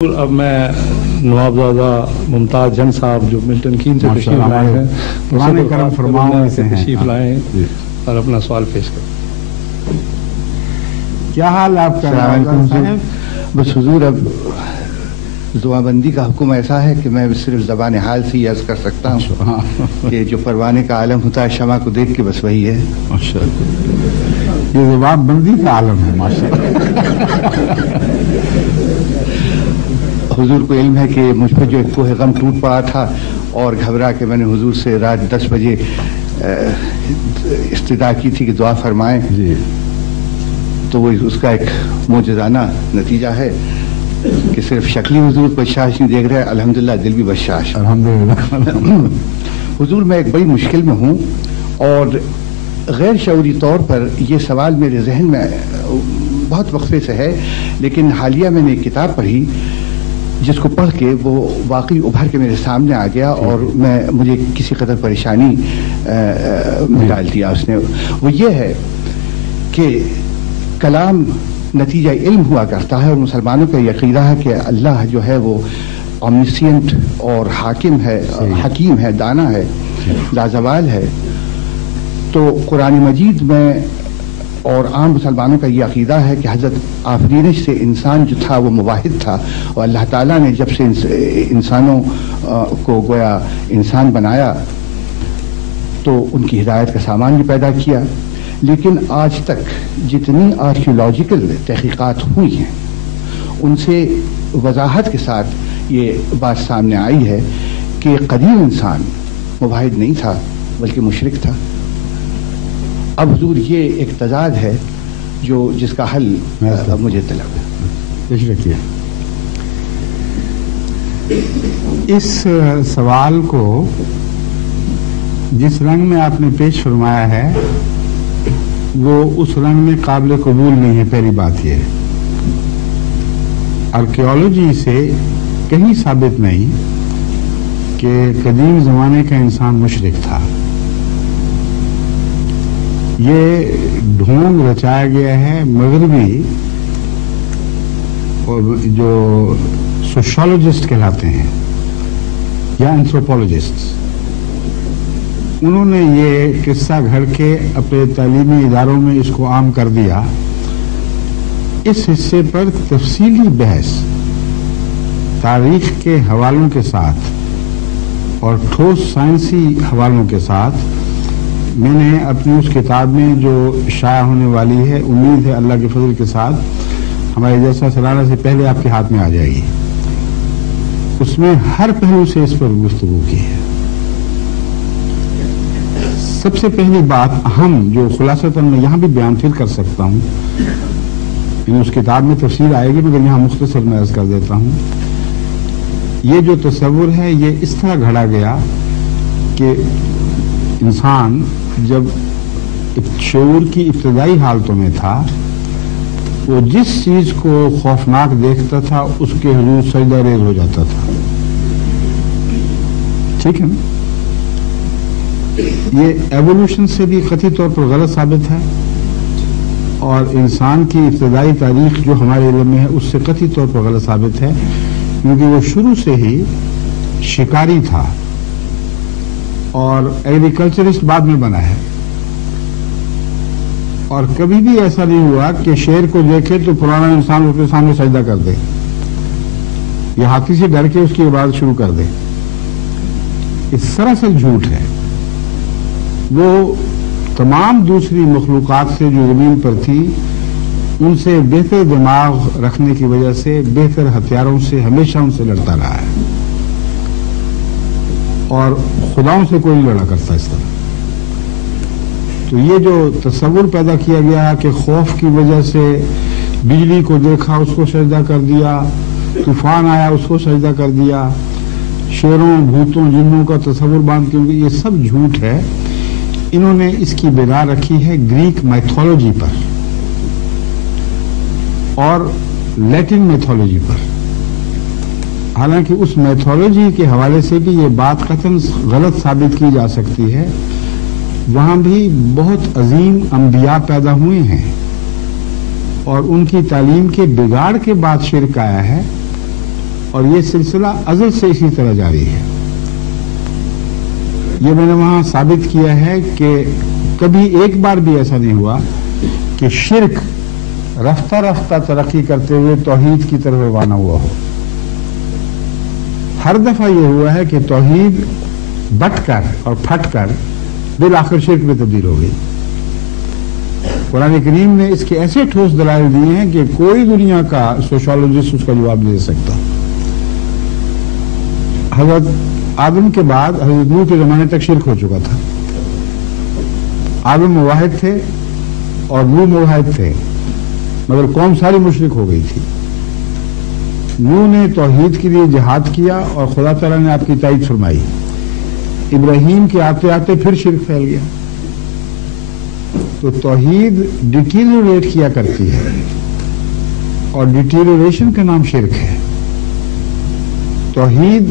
اب میں نوابزادہ ممتاز جنگ صاحب جو ملٹن کین سے تشریف لائے ہیں پرانے کرم فرماؤں سے تشریف لائے ہیں اور اپنا سوال پیش کریں. کیا حال آپ کا؟ بس حضور اب زبانبندی کا حکم ایسا ہے کہ میں صرف زبان حال سے ہی عرض کر سکتا ہوں کہ جو پروانے کا عالم ہوتا ہے شمع کو دیکھ کے بس وہی ہے. یہ زبان بندی کا عالم ہے ماشاءاللہ. حضور کو علم ہے کہ مجھ پر جو ایک کوہ غم ٹوٹ پڑا تھا اور گھبرا کے میں نے حضور سے رات 10 بجے استدعا کی تھی کہ دعا فرمائیں جی. تو وہ اس کا ایک معجزانہ نتیجہ ہے کہ صرف شکلی حضور بشاش نہیں دیکھ رہے, الحمدللہ دل بھی بشاش. الحمدللہ. حضور میں ایک بڑی مشکل میں ہوں اور غیر شعوری طور پر یہ سوال میرے ذہن میں بہت وقفے سے ہے, لیکن حالیہ میں نے ایک کتاب پڑھی جس کو پڑھ کے وہ واقعی ابھر کے میرے سامنے آ گیا اور مجھے کسی قدر پریشانی میں ڈال دیا اس نے. وہ یہ ہے کہ کلام نتیجہ علم ہوا کرتا ہے اور مسلمانوں کا یہ عقیدہ ہے کہ اللہ جو ہے وہ اومنیسینٹ اور حاکم ہے, حکیم ہے, دانا ہے, لازوال ہے. تو قرآن مجید میں اور عام مسلمانوں کا یہ عقیدہ ہے کہ حضرت آفرینش سے انسان جو تھا وہ مواحد تھا اور اللہ تعالیٰ نے جب سے انسانوں کو گویا انسان بنایا تو ان کی ہدایت کا سامان بھی پیدا کیا. لیکن آج تک جتنی آرکیولوجیکل تحقیقات ہوئی ہیں ان سے وضاحت کے ساتھ یہ بات سامنے آئی ہے کہ قدیم انسان مواحد نہیں تھا بلکہ مشرک تھا. اب حضور یہ ایک تضاد ہے جس کا حل مجھے طلب ہے. اس سوال کو جس رنگ میں آپ نے پیش فرمایا ہے وہ اس رنگ میں قابل قبول نہیں ہے. پہلی بات یہ آرکیولوجی سے کہیں ثابت نہیں کہ قدیم زمانے کا انسان مشرک تھا. یہ ڈھونگ رچایا گیا ہے مغربی اور جو سوشولوجسٹ کہلاتے ہیں یا اینتھروپولوجسٹ, انہوں نے یہ قصہ گھڑ کے اپنے تعلیمی اداروں میں اس کو عام کر دیا. اس حصے پر تفصیلی بحث تاریخ کے حوالوں کے ساتھ اور ٹھوس سائنسی حوالوں کے ساتھ میں نے اپنی اس کتاب میں جو شائع ہونے والی ہے, امید ہے اللہ کے فضل کے ساتھ ہمارے جیسا سالانہ سے پہلے آپ کے ہاتھ میں آ جائے گی, اس میں ہر پہلو سے اس پر گفتگو کی ہے. سب سے پہلی بات اہم جو خلاصتاً میں یہاں بھی بیان پھر کر سکتا ہوں, اس کتاب میں تفصیل آئے گی مگر یہاں مختصر میں عرض کر دیتا ہوں. یہ جو تصور ہے یہ اس طرح گھڑا گیا کہ انسان جب شعور کی ابتدائی حالتوں میں تھا وہ جس چیز کو خوفناک دیکھتا تھا اس کے حضور سجدہ ریز ہو جاتا تھا. ٹھیک ہے نا؟ یہ ایوولوشن سے بھی قطعی طور پر غلط ثابت ہے اور انسان کی ابتدائی تاریخ جو ہمارے علم میں ہے اس سے قطعی طور پر غلط ثابت ہے, کیونکہ وہ شروع سے ہی شکاری تھا اور ایگریکلچرسٹ بعد میں بنا ہے. اور کبھی بھی ایسا نہیں ہوا کہ شیر کو دیکھے تو پرانا انسان اس کے سامنے سجدہ کر دے یا ہاتھی سے ڈر کے اس کی عبادت شروع کر دے. اس سراسر جھوٹ ہے. وہ تمام دوسری مخلوقات سے جو زمین پر تھی ان سے بہتر دماغ رکھنے کی وجہ سے, بہتر ہتھیاروں سے ہمیشہ ان سے لڑتا رہا ہے اور خداؤں سے کوئی لڑا کرتا اس طرح. تو یہ جو تصور پیدا کیا گیا کہ خوف کی وجہ سے بجلی کو دیکھا اس کو سجدہ کر دیا, طوفان آیا اس کو سجدہ کر دیا, شیروں بھوتوں جنوں کا تصور باندھ کے, یہ سب جھوٹ ہے. انہوں نے اس کی بنا رکھی ہے گریک میتھولوجی پر اور لیٹن میتھولوجی پر. حالانکہ اس میتھولوجی کے حوالے سے بھی یہ بات قطعاً غلط ثابت کی جا سکتی ہے. وہاں بھی بہت عظیم انبیاء پیدا ہوئے ہیں اور ان کی تعلیم کے بگاڑ کے بعد شرک آیا ہے اور یہ سلسلہ ازل سے اسی طرح جاری ہے. یہ میں نے وہاں ثابت کیا ہے کہ کبھی ایک بار بھی ایسا نہیں ہوا کہ شرک رفتہ رفتہ ترقی کرتے ہوئے توحید کی طرف روانہ ہوا ہو. ہر دفعہ یہ ہوا ہے کہ توحید بٹ کر اور پھٹ کر بالآخر شرک میں تبدیل ہو گئی. قرآن کریم نے اس کے ایسے ٹھوس دلائل دیے ہیں کہ کوئی دنیا کا سوشالوجسٹ اس کا جواب نہیں دے سکتا. حضرت آدم کے بعد حضرت نوح کے زمانے تک شرک ہو چکا تھا. آدم موحد تھے اور نوح موحد تھے، مگر قوم ساری مشرک ہو گئی تھی. نوح نے توحید کے لیے جہاد کیا اور خدا تعالیٰ نے آپ کی تائید فرمائی. ابراہیم کے آتے آتے پھر شرک پھیل گیا. تو توحید ڈیٹیریوریٹ کیا کرتی ہے اور ڈیٹیریوریشن کا نام شرک ہے. توحید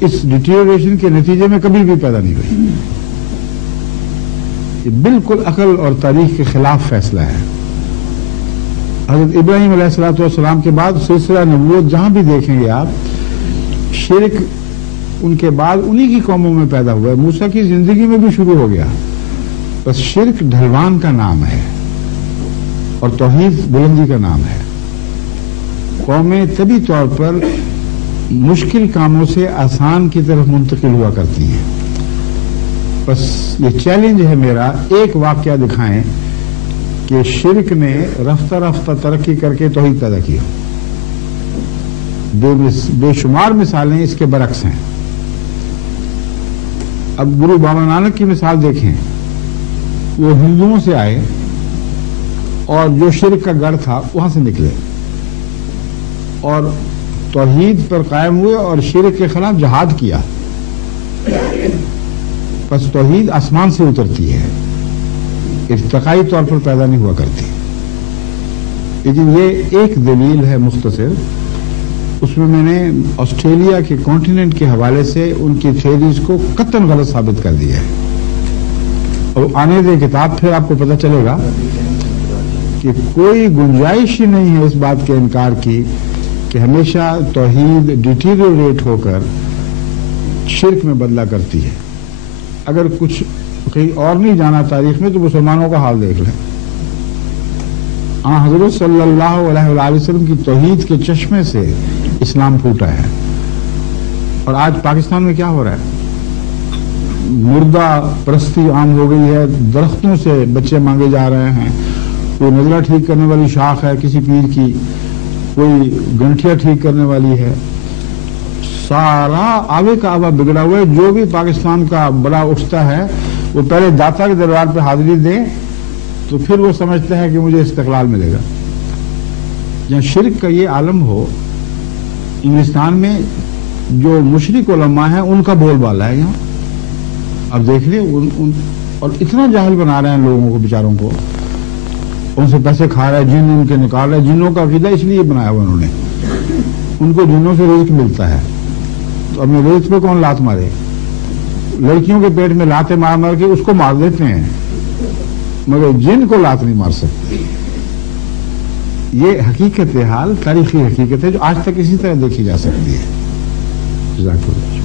اس ڈیٹیریوریشن کے نتیجے میں کبھی بھی پیدا نہیں ہوئی. یہ بالکل عقل اور تاریخ کے خلاف فیصلہ ہے. حضرت ابراہیم علیہ الصلوۃ والسلام کے بعد سلسلہ نبوت جہاں بھی دیکھیں گے آپ، شرک ان کے بعد انہی کی قوموں میں پیدا ہوا ہے. موسیٰ کی زندگی میں بھی شروع ہو گیا. بس شرک ڈھلوان کا نام ہے اور توحید بلندی کا نام ہے. قومیں طبی طور پر مشکل کاموں سے آسان کی طرف منتقل ہوا کرتی ہیں. بس یہ چیلنج ہے میرا، ایک واقعہ دکھائیں کہ شرک نے رفتہ رفتہ ترقی کر کے توحید پیدا کیا. بے شمار مثالیں اس کے برعکس ہیں. اب گرو بابا نانک کی مثال دیکھیں. وہ ہندوؤں سے آئے اور جو شرک کا گڑھ تھا وہاں سے نکلے اور توحید پر قائم ہوئے اور شرک کے خلاف جہاد کیا. بس توحید آسمان سے اترتی ہے، ارتقائی طور پر پیدا نہیں ہوا کرتی. لیکن یہ ایک دلیل ہے مختصر. اس میں نے آسٹریلیا کے کانٹیننٹ کے حوالے سے ان کی تھیوریز کو قطعاً غلط ثابت کر دیا ہے. اور آنے دے کتاب پھر آپ کو پتہ چلے گا کہ کوئی گنجائش ہی نہیں ہے اس بات کے انکار کی کہ ہمیشہ توحید ڈیٹیریوریٹ ہو کر شرک میں بدلا کرتی ہے. اگر کچھ کہیں اور نہیں جانا تاریخ میں تو مسلمانوں کا حال دیکھ لیں. حضرت صلی اللہ علیہ وآلہ وسلم کی توحید کے چشمے سے اسلام پھوٹا ہے. اور آج پاکستان میں کیا ہو رہا ہے؟ مردہ پرستی عام ہو گئی ہے. درختوں سے بچے مانگے جا رہے ہیں. کوئی نزلہ ٹھیک کرنے والی شاخ ہے کسی پیر کی، کوئی گنٹھیا ٹھیک کرنے والی ہے. سارا آوے کا آوا بگڑا ہوا ہے. جو بھی پاکستان کا بڑا اٹھتا ہے وہ پہلے داتا کے دربار پہ حاضری دے تو پھر وہ سمجھتا ہے کہ مجھے استقلال ملے گا. جہاں شرک کا یہ عالم ہو، انگلستان میں جو مشرک علماء ہیں ان کا بول بالا ہے یہاں. اب دیکھ لیں اور اتنا جاہل بنا رہے ہیں لوگوں کو، بیچاروں کو. ان سے پیسے کھا رہا ہے، جن ان کے نکال رہے. جنوں کا عقیدہ اس لیے بنایا ہوا انہوں نے، ان کو جنوں سے رزق ملتا ہے. تو اپنے رزق پہ کون لات مارے؟ لڑکیوں کے پیٹ میں لاتیں مار مار کے اس کو مار دیتے ہیں، مگر جن کو لات نہیں مار سکتے. یہ حقیقت حال، تاریخی حقیقت ہے جو آج تک اسی طرح دیکھی جا سکتی ہے. جزاک اللہ.